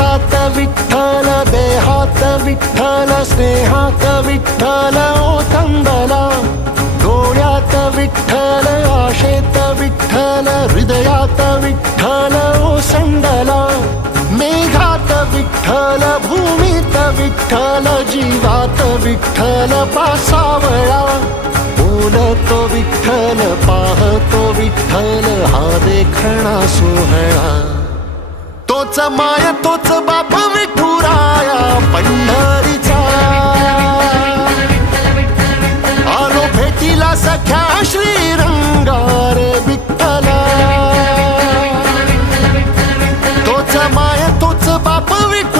श्वासात विठ्ठल, देहात विठ्ठल, स्नेहात विठ्ठल ओथंबला. डोळ्यात विठ्ठल, आशेत विठ्ठल, हृदयात विठ्ठल ओसंडला. मेघात विठ्ठल, भूमीत विठ्ठल, जीवात विठ्ठल पासावळा. बोलतो विठ्ठल, पाहतो विठ्ठल, हा देखणा सोहळा. तोच माय तोच बाप विठुराया पंढरीचा. आलो भेटीला सख्या श्रीरंगार विठ्ठला. तोच माय तोच बाप विठुराया